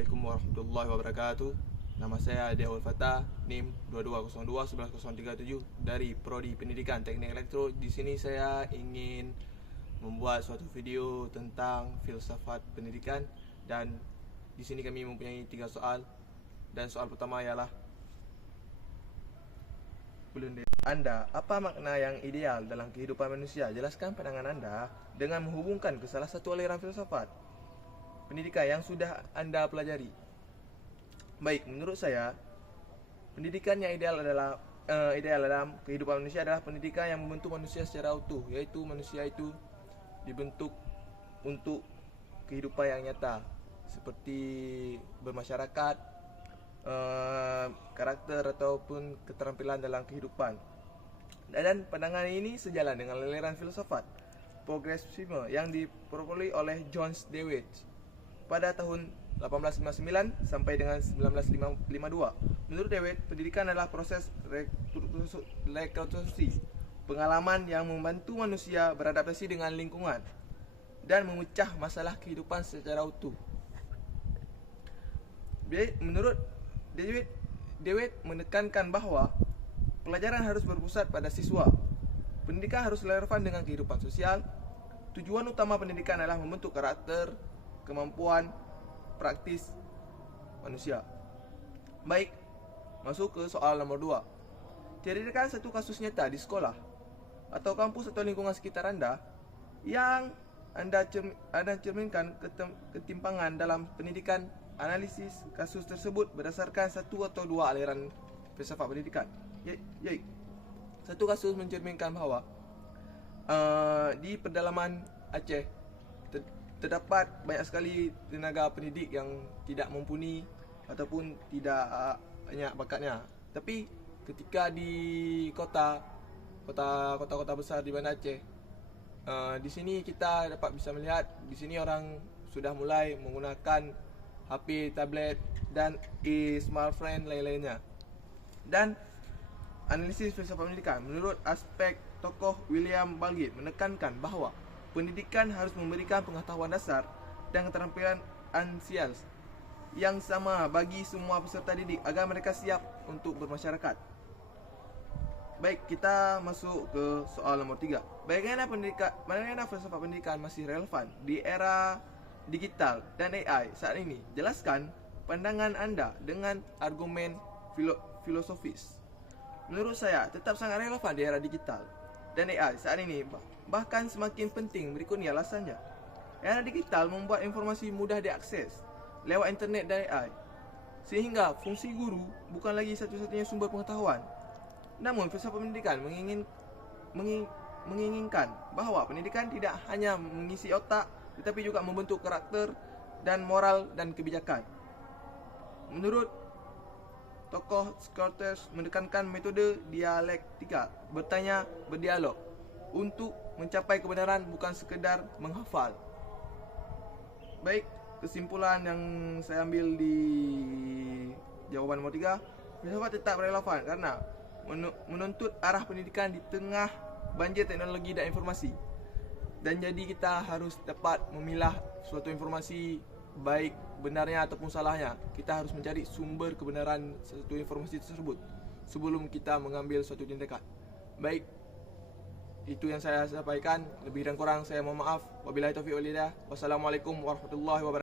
Assalamualaikum warahmatullahi wabarakatuh. Nama saya Ade Awal Fatah, NIM 2202-11037 dari Prodi Pendidikan Teknik Elektro. Di sini saya ingin membuat suatu video tentang filsafat pendidikan, dan di sini kami mempunyai 3 soal. Dan soal pertama ialah, Anda, apa makna yang ideal dalam kehidupan manusia? Jelaskan pandangan Anda dengan menghubungkan ke salah satu aliran filsafat pendidikan yang sudah Anda pelajari. Baik, menurut saya, pendidikan yang ideal dalam kehidupan manusia adalah pendidikan yang membentuk manusia secara utuh, yaitu manusia itu dibentuk untuk kehidupan yang nyata, seperti bermasyarakat, karakter ataupun keterampilan dalam kehidupan. Dan pandangan ini sejalan dengan aliran filsafat progresisme yang diperoleh oleh John Dewey pada tahun 1859 sampai dengan 1952. Menurut Dewey, pendidikan adalah proses rekonstruksi pengalaman yang membantu manusia beradaptasi dengan lingkungan dan memecah masalah kehidupan secara utuh. Menurut Dewey menekankan bahwa pelajaran harus berpusat pada siswa. Pendidikan harus relevan dengan kehidupan sosial. Tujuan utama pendidikan adalah membentuk karakter, kemampuan praktis manusia. Baik, masuk ke soal nomor 2. Ceritakan satu kasus nyata di sekolah atau kampus atau lingkungan sekitar Anda yang Anda cerminkan ketimpangan dalam pendidikan. Analisis kasus tersebut berdasarkan satu atau dua aliran filsafat pendidikan. Satu kasus mencerminkan bahawa di pedalaman Aceh terdapat banyak sekali tenaga pendidik yang tidak mumpuni ataupun tidak banyak bakatnya. Tapi ketika di kota-kota besar di Banda Aceh, di sini kita dapat bisa melihat di sini orang sudah mulai menggunakan HP, tablet dan smartphone lain-lainnya. Dan analisis filsafat pendidikan menurut aspek tokoh William Balgit menekankan bahawa pendidikan harus memberikan pengetahuan dasar dan keterampilan esensial yang sama bagi semua peserta didik agar mereka siap untuk bermasyarakat. Baik, kita masuk ke soal nomor 3. Bagaimana filsafat pendidikan masih relevan di era digital dan AI saat ini? Jelaskan pandangan Anda dengan argumen filosofis. Menurut saya, tetap sangat relevan di era digital dan AI saat ini. Bahkan semakin penting, berikut ni alasannya. Era digital membuat informasi mudah diakses lewat internet dan AI, sehingga fungsi guru bukan lagi satu-satunya sumber pengetahuan. Namun, filsafat pendidikan menginginkan bahawa pendidikan tidak hanya mengisi otak, tetapi juga membentuk karakter dan moral dan kebijakan. Menurut tokoh Socrates menekankan metode dialektika, berdialog untuk mencapai kebenaran, bukan sekedar menghafal. Baik, kesimpulan yang saya ambil di jawapan nomor 3, filsafat tetap relevan karena menuntut arah pendidikan di tengah banjir teknologi dan informasi. Dan jadi kita harus dapat memilah suatu informasi, baik benarnya ataupun salahnya. Kita harus mencari sumber kebenaran suatu informasi tersebut sebelum kita mengambil suatu tindakan. Baik, itu yang saya sampaikan. Lebih dan kurang saya mohon maaf. Wabillahi taufiq wal hidayah. Wassalamualaikum warahmatullahi wabarakatuh.